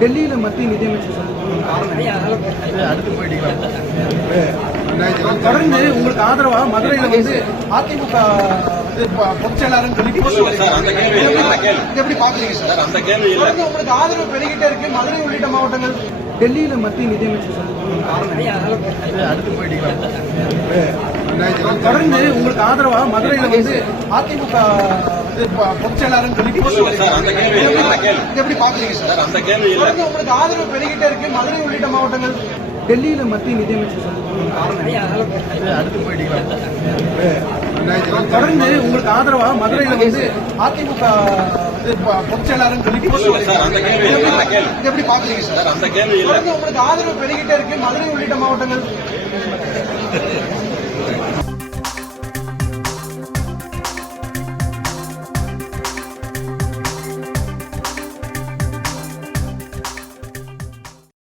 டெல்லியில மத்திய நிதியமைச்சர் அடுத்து போயிட்டீங்களா? தொடர்ந்து உங்களுக்கு ஆதரவா மதுரையில வந்து அதிமுக பொதுச் செயலாளர் எப்படி பாக்குறீங்க சார்? அந்த கேள்வி உங்களுக்கு ஆதரவு பெருகிட்டே இருக்கு. மதுரை உள்ளிட்ட மாவட்டங்கள் டெல்லியில மத்திய நிதியமைச்சர் அடுத்து போயிட்டீங்களா? தொடர்ந்து உங்களுக்கு ஆதரவா மதுரையில வந்து அதிமுக பொதுச் செயலாளர் எப்படி பாக்குறீங்க சார்? அந்த கேள்வி உங்களுக்கு ஆதரவு பெருகிட்டே இருக்கு. மதுரை உள்ளிட்ட மாவட்டங்கள் டெல்லியில மத்திய நிதியமைச்சர் அடுத்து போயிட்டீங்களா? தொடர்ந்து உங்களுக்கு ஆதரவா மதுரையில வந்து அதிமுக பொதுச் செயலாளர் எப்படி பாக்குறீங்க சார்? அந்த கேள்வி உங்களுக்கு ஆதரவு பெருகிட்டே இருக்கு. மதுரை உள்ளிட்ட மாவட்டங்கள்